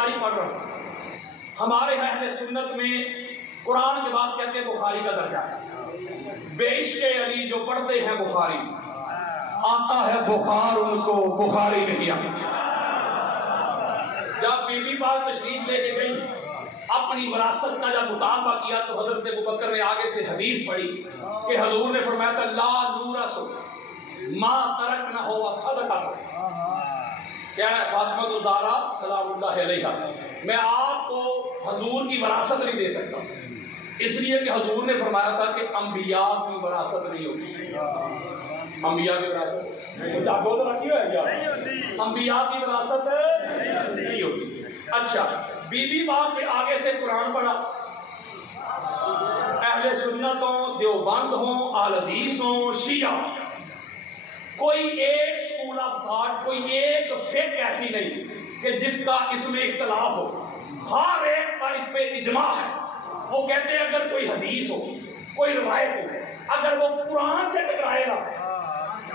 بخاری پڑھ رہا ہوں. ہمارے اہل سنت میں قرآن کے بعد کہتے ہیں بخاری کا درجہ ہے. بے عشق علی جو پڑھتے ہیں بخاری آتا ہے بخار ان کو بخاری نہیں آتا. جب بی بی پاک تشریف لے کے گئی اپنی وراثت کا جب مطالبہ کیا تو حضرت ابوبکر نے آگے سے حدیث پڑھی کہ حضور نے فرمایا تھا لا نورث ما ترکنا ہو صدقہ. کیا ہے فاطمہ الزہرا سلام اللہ علیہا، میں آپ کو حضور کی وراثت نہیں دے سکتا، اس لیے کہ حضور نے فرمایا تھا کہ انبیاء کی وراثت نہیں ہوتی. انبیاء کی وراثت جاگو رکھی ہے کیا؟ انبیاء کی وراثت نہیں ہوتی. اچھا، بی بی پاک کے آگے سے قرآن پڑھا. اہل سنت ہوں، دیوبند ہوں، اہل حدیث ہوں، شیعہ، کوئی ایک اسکول آف تھاٹ، کوئی ایک فقہ ایسی نہیں کہ جس کا اس میں اختلاف ہو. ہر ایک پر اس پہ اجماع ہے. وہ کہتے ہیں اگر کوئی حدیث ہو، کوئی روایت ہو، اگر وہ قرآن سے ٹکرائے گا،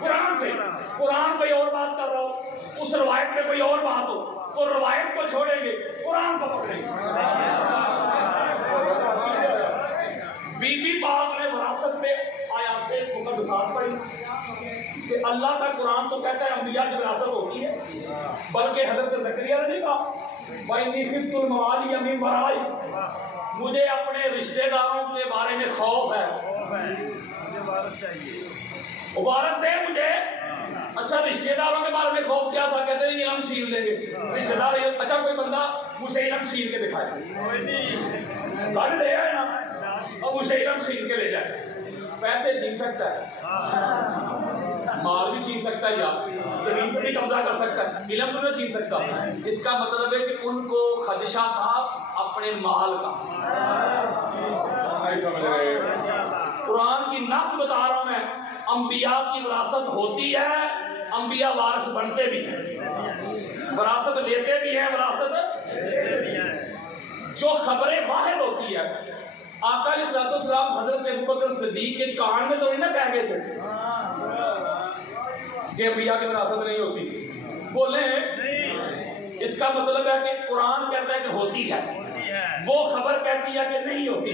قرآن سے، قرآن کوئی اور بات کر رہا ہو، اس روایت میں کوئی اور بات ہو، تو روایت کو چھوڑیں گے، قرآن کو پکڑیں گے. بی بی پاک نے وراثت پہ آیات مقدسات پڑھی کہ اللہ کا قرآن تو کہتا ہے انبیاء کی وراثت ہوتی ہے، بلکہ حضرت زکریا نے نہیں کہا وَإِنِّي خِفْتُ الْمَوَالِيَ مِن وَرَائِي، مجھے اپنے رشتہ داروں کے بارے میں خوف ہے، مجھے وارث چاہیے، وارث دے مجھے. اچھا، رشتہ داروں کے بارے میں خوف کیا تھا؟ کہتے ہیں علم چھین لیں گے رشتہ دار. اچھا، کوئی بندہ مجھے علم چھین کے دکھائے، گھر لے آئے نا اور مجھے علم چھین کے لے جائے. پیسے چھین سکتا ہے، مال بھی چھین سکتا ہے، یا زمین پہ بھی قبضہ کر سکتا ہے، علم تو نہیں چھین سکتا. اس کا مطلب ہے کہ ان کو خدشہ تھا اپنے مال کا. نہیں سمجھ رہے؟ قرآن کی نص بتا رہا ہوں میں، انبیاء کی وراثت ہوتی ہے، انبیاء وارث بنتے بھی ہیں، وراثت لیتے بھی ہیں، وراثت جو خبریں واحد ہوتی ہے. آقا علیہ الصلوۃ والسلام حضرت ابوبکر صدیق کے کان میں تو نہیں نہ کہہ گئے تھے کہ انبیاء کی وراثت نہیں ہوتی. بولے اس کا مطلب ہے کہ قرآن کہتا ہے کہ ہوتی ہے، وہ خبر کہتی ہے کہ نہیں ہوتی.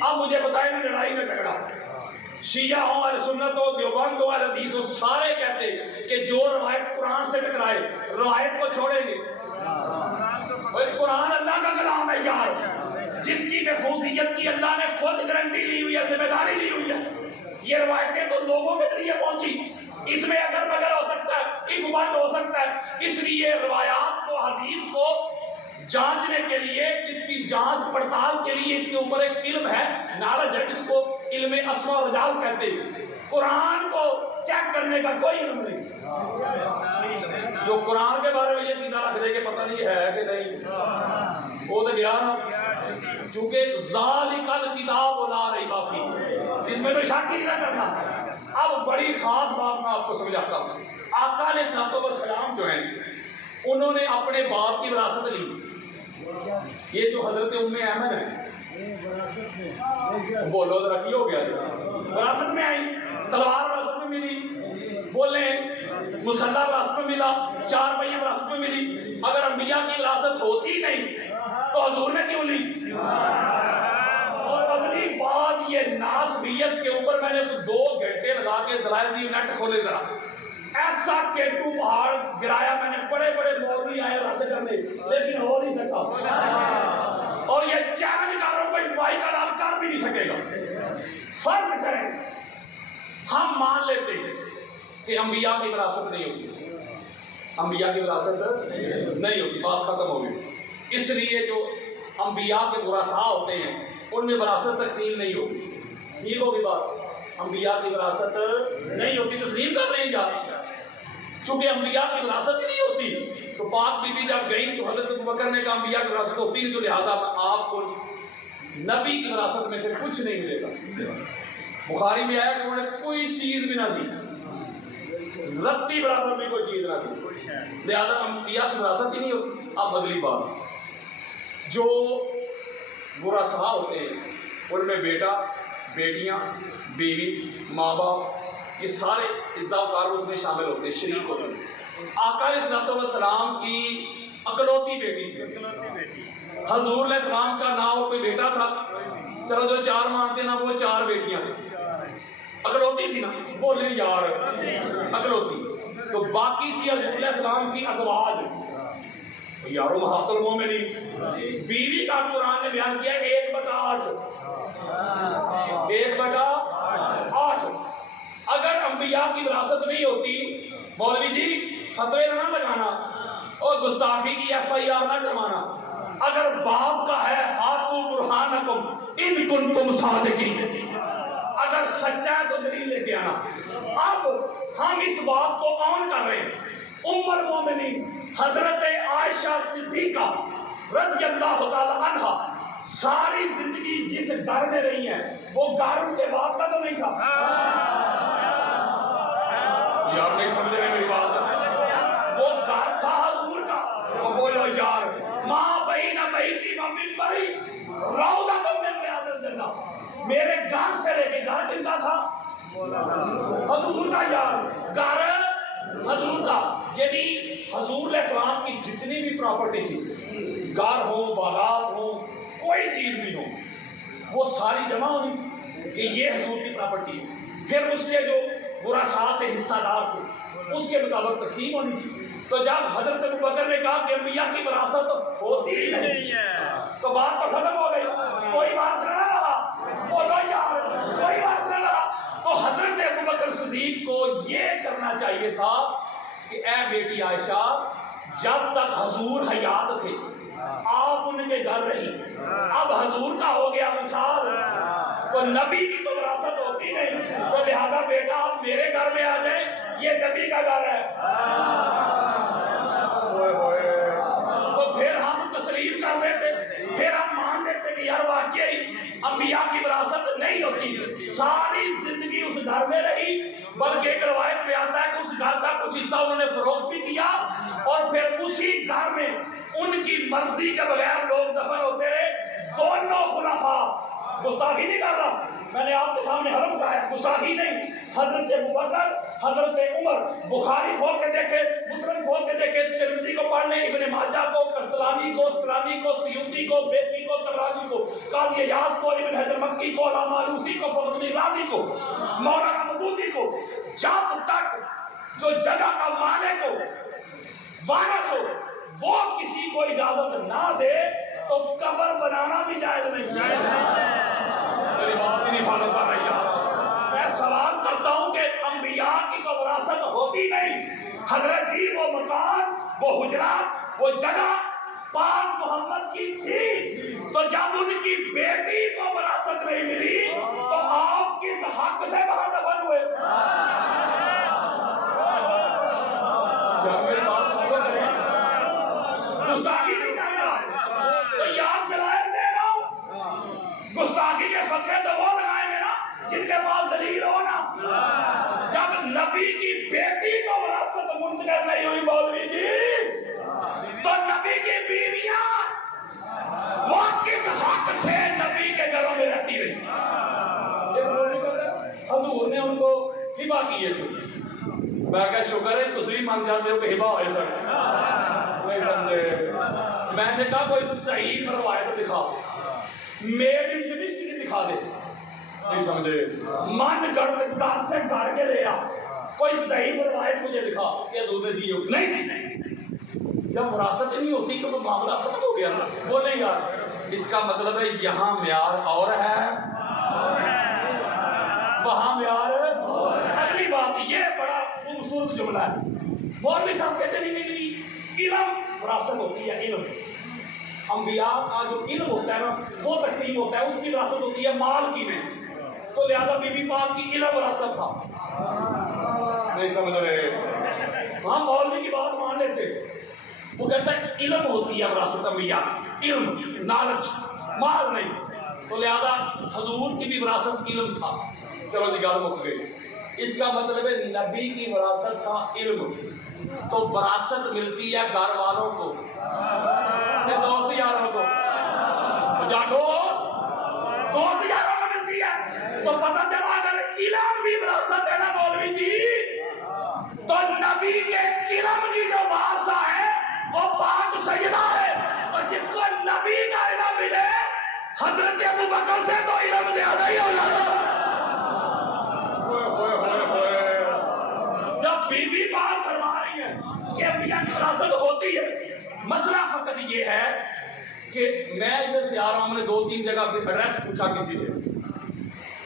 اب مجھے بتائیں نا، لڑائی میں جھگڑا شیعہ ہوں، اہل سنت ہو، دیوبند ہو، اہل حدیث ہو، سارے کہتے کہ جو روایت قرآن سے ٹکرائے روایت کو چھوڑیں گے. قرآن اللہ کا کلام ہے یار، جس کی محفوظیت کی اللہ نے خود گارنٹی لی ہوئی ہے، ذمہ داری لی ہوئی ہے. یہ روایتیں تو لوگوں کے ذریعے پہنچی، اس میں اگر بغیر ہو سکتا ہے، ایک بند ہو سکتا ہے. اس لیے روایات کو، حدیث کو جانچنے کے لیے، اس کی جانچ پڑتال کے لیے اس کے اوپر ایک علم ہے، نالج ہے، جس کو علم اسماء و رجال کہتے ہیں. قرآن کو چیک کرنے کا کوئی علم نہیں. جو قرآن کے بارے میں یہ چیزیں رکھ دے کہ پتہ نہیں ہے کہ نہیں، وہ تو گیا نا. چونکہ ذالک الکتاب لا ریب فیہ، اس میں تو شک ہی نہ کرنا. اب بڑی خاص بات میں آپ کو سمجھاتا ہوں. آقا علیہ الصلوۃ والسلام جو ہیں انہوں نے اپنے باپ کی وراثت لی. یہ جو حضرت ام ایمن ہے، بولو ذرا کی ہو گیا، وراثت میں آئی، تلوار وراثت میں ملی، بولے مسلح وراثت میں ملا، چار پہیے وراثت میں ملی. اگر انبیاء کی وراثت ہوتی نہیں تو حضور نے کیوں لی؟ اور اگلی بات یہ ناسبیت کے اوپر میں نے 2 گھنٹے لگا کے دلائل دی، نیٹ کھولے ذرا. ایسا کیٹو پہاڑ گرایا میں نے، بڑے بڑے مولوی آئے رد کرنے، لیکن ہو نہیں سکا. اور یہ چیلنج کر رہا ہوں، کوئی بھائی کا لال کر بھی نہیں سکے گا. فرض کریں ہم مان لیتے ہیں کہ انبیاء کی وراثت نہیں ہوتی، انبیاء کی وراثت نہیں ہوتی، بات ختم ہو گئی. اس لیے جو انبیاء کے ورثاء ہوتے ہیں ان میں وراثت تقسیم نہیں ہوتی. ٹھیک ہوگی بات؟ انبیاء کی وراثت نہیں ہوتی، تسلیم کر رہے ہیں جا. چونکہ انبیاء کی وراثت ہی نہیں ہوتی تو پاک بی بی جب گئی تو حضرت ابوبکر نے کہا انبیاء کی وراثت ہوتی نہیں، تو لہٰذا آپ کو نبی کی وراثت میں سے کچھ نہیں ملے گا. بخاری میں آیا کہ انہوں نے کوئی چیز بھی نہ دی، رتی برابر میں کوئی چیز نہ دی، لہٰذا انبیاء کی وراثت ہی نہیں ہوتی. اب اگلی بات، جو ورثاء ہوتے ہیں ان میں بیٹا، بیٹیاں، بیوی، ماں باپ، یہ سارے اعزاء و تعارف میں شامل ہوتے ہیں، شریک ہوتے ہیں. آقا علیہ الصلوۃ والسلام کی اکلوتی بیٹی تھی. اکلوتی بیٹی. حضور علیہ السلام کا نہ وہ کوئی بیٹا تھا، چلو جو 4 مانتے نا وہ 4 بیٹیاں تھیں. اکلوتی تھی نا، بولے یار اکلوتی. تو باقی تھی حضور علیہ السلام کی ازواج. یارو محات المومنین، بیوی کا قرآن نے بیان کیا کہ 1/8. 1/8. اگر انبیاء کی وراثت نہیں ہوتی، مولوی جی فتوے نہ لگانا اور گستاخی کی FIR نہ کروانا. اگر باپ کا ہے ہاتھو برہانکم ان کنتم صادقین، اگر سچا ہے تو دلیل لے کے آنا. اب ہم اس بات کو آن کر رہے ہیں. ام المومنین حضرت عائشہ صدیقہ رضی اللہ تعالی عنہ ساری زندگی جس گھر میں رہی ہیں وہ گھر ان کے باپ کا تو نہیں تھا. یار نہیں سمجھ رہے میری بات؟ وہ گھر تھا حضور کا. وہ بولو یار ماں بہن بیٹی ممن بھائی روضہ تو مل گیا جنہ. میرے گھر سے لے کے گھر جن کا تھا حضور کا. یار گھر حضور کا، یعنی حضور علیہ السلام کی جتنی بھی پراپرٹی تھی، گھر ہو باغات ہو کوئی چیز بھی ہو، وہ ساری جمع ہونی کہ یہ حضور کی پراپرٹی ہے. پھر اس کے جو وراثات حصہ دار تھے اس کے مطابق تقسیم ہونی تھی. تو جب حضرت ابوبکر نے کہا کہ انبیاء کی وراثت ہوتی ہی نہیں تو بات تو ختم ہو گئی. کوئی بات نہ رہا، بولو یار کوئی بات نہ رہا. تو حضرت ابوبکر صدیق کو یہ کرنا چاہیے تھا کہ اے بیٹی عائشہ، جب تک حضور حیات تھے آپ ان کے گھر رہی، اب حضور کا ہو گیا مثال، تو نبی کی تو وراثت ہوتی نہیں، تو لہذا بیٹا آپ میرے گھر میں آ جائیں، یہ نبی کا گھر ہے. تو پھر ہم تسلیم کر دیتے، پھر ہم مان لیتے کہ یار واقعی انبیاء کی وراثت نہیں ہوتی. ساری زندگی اس گھر میں رہی، بلکہ ایک روایت میں آتا ہے کہ اس گھر کا کچھ حصہ انہوں نے فروخت بھی کیا اور پھر اسی گھر میں ان کی مرضی کے بغیر لوگ دفن ہوتے رہے. دونوں خلفاء، گستاخی نہیں کر رہا میں نے آپ کے سامنے حرم اٹھایا، گستاخی نہیں. حضرت ابوبکر، حضرت عمر، بخاری کھول کے دیکھے، مسلم کھول کے دیکھے، ترمذی کو پڑھ لیں، ابن ماجہ کو، قسطلانی کو، اسقلانی کو، سیوطی کو، بیہقی کو، طبرانی کو، قاضی عیاض کو، ابن حجر مکی کو، علامہ آلوسی کو، فخر رازی کو، مولانا مودودی کو، جب تک جو جگہ کا مالک ہو، وارث ہو، وہ کسی کو اجازت نہ دے تو قبر بنانا بھی جائز نہیں. میری بات نہیں فالو کر رہی ہے. میں سوال کرتا ہوں کہ انبیاء کی تو وراثت ہوتی نہیں. حضرت جی وہ مکان، وہ حجرہ، وہ جگہ پاک محمد کی تھی، تو جب ان کی بیٹی کو وراثت نہیں ملی تو آپ کس حق سے وہاں دفن ہوئے؟ میری بات فالو کریں، گستاخی نہیں کر رہا تو یاد دلائے دے رہا ہوں. گستاخی کے فتوے تو وہ لگائیں گے نا جن کے پاس دلیل ہو نا. جب نبی کی بیٹی کو وراثت منتقل نہیں ہوئی مولوی جی، تو نبی کی بیویاں وہ کس حق سے نبی کے گھروں میں رہتی رہی؟ حضور نے ان کو ہبا کیے تھے. میں کہا شکر ہے تسلیم مان جاتے ہو کہ ہبا ہوئے سر. میں نے کہا کوئی صحیح روایت دکھا، میڈ ان یونیورسٹی دکھا دے. نہیں سمجھے؟ من گھر سے گھر کے لے آ، کوئی صحیح روایت مجھے دکھا کہ حضور نے دی ہو. نہیں، جب وراثت نہیں ہوتی تو معاملہ ختم ہو گیا نا. بولے یار اس کا مطلب ہے یہاں معیار اور ہے، وہاں معیار. اگلی بات یہ بڑا خوبصورت جملہ ہے. مولوی صاحب کہتے نہیں علم وراثت ہوتی ہے. علم انبیاء کا جو علم ہوتا ہے نا وہ تقسیم ہوتا ہے، اس کی وراثت ہوتی ہے مال کی میں. تو لہذا بی بی پاک کی علم وراثت تھا. نہیں سمجھ رہے؟ ہاں مولوی کی بات مان لیتے. وہ کہتا ہے علم ہوتی ہے وراثت انبیاء، علم نالج، مال نہیں. تو لہذا حضور کی بھی وراثت علم تھا. چلو جی گال مک گئی. اس کا مطلب ہے نبی کی وراثت تھا علم. تو وراثت ملتی ہے گھر والوں کو، دوست یاروں کو. جاگو دوست یاروں کو ملتی ہے. تو پتہ چلا اگر علم بھی وراثت ہے نا مولوی جی، تو نبی کے علم کی جو وارثہ ہے وہ پاک سیدہ ہے، اور جس کو نبی کا علم ملے حضرت ابو بکر سے تو علم زیادہ ہی ہو جاتا۔ جب بی بی بات فرما رہی ہے کہ انبیاء کی وراثت ہوتی ہے، مسئلہ فقط یہ ہے کہ میں ادھر سے آ رہا ہوں، میں نے 2-3 جگہ پہ ایڈریس پوچھا کسی سے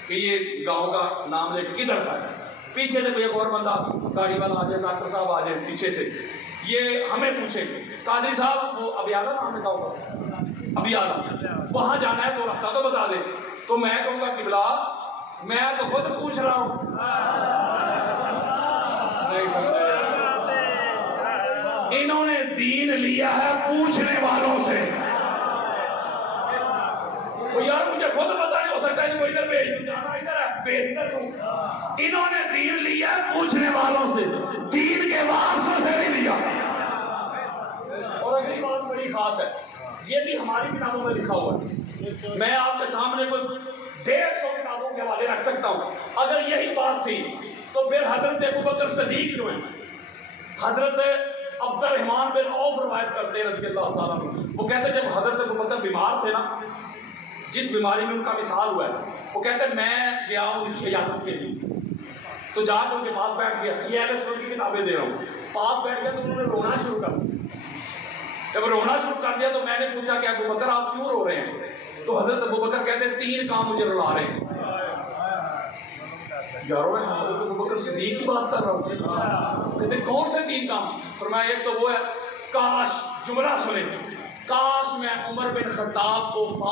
کہ یہ گاؤں کا نام لے کدھر کا ہے، پیچھے سے کوئی ایک اور بندہ گاڑی والا آ جائے، ڈاکٹر صاحب آ جائے پیچھے سے، یہ ہمیں پوچھیں گے قادری صاحب وہ ابھی آگا نام لکھا ہوگا، ابھی آگا وہاں جانا ہے تو راستہ تو بتا دیں، تو میں کہوں گا قبلہ میں تو خود پوچھ رہا ہوں۔ نہیں سمجھے؟ انہوں نے دین لیا ہے پوچھنے والوں سے۔ وہ یار مجھے خود پتا نہیں ہو سکتا ہے کہ وہ ادھر بھیج دوں، جانا ادھر ہے بھیج ادھر دوں۔ انہوں نے دین لیا ہے پوچھنے والوں سے، دین کے وارثوں سے نہیں لیا۔ اور اگلی بات بڑی خاص ہے، یہ بھی ہماری کتابوں میں لکھا ہوا ہے، میں آپ کے سامنے کوئی 150 کتابوں کے حوالے رکھ سکتا ہوں۔ اگر یہی بات تھی تو پھر حضرت ابوبکر صدیق جو ہیں، حضرت عبد الرحمن بن عوف روایت کرتے ہیں رضی اللہ تعالیٰ عنہ، وہ کہتے ہیں جب حضرت ابوبکر بیمار تھے نا، جس بیماری میں ان کا وصال ہوا ہے، وہ کہتے ہیں میں گیا ہوں ان کی عیادت کے لیے، تو جا کے ان کے پاس بیٹھ گیا، یہ اہل سنت کی کتابیں دے رہا ہوں، پاس بیٹھ گیا تو انہوں نے رونا شروع کر دیا۔ جب رونا شروع کر دیا تو میں نے پوچھا کہ ابوبکر آپ کیوں رو رہے ہیں؟ تو حضرت ابوبکر کہتے ہیں 3 کام مجھے رلا رہے ہیں۔ یارو میں حضرت ابوبکر صدیق کی بات کر رہا ہوں، کہتے ہیں کون سے 3 کام؟ فرمایا ایک تو وہ ہے، کاش، جملہ سنیں، کاش میں عمر بن خطاب کو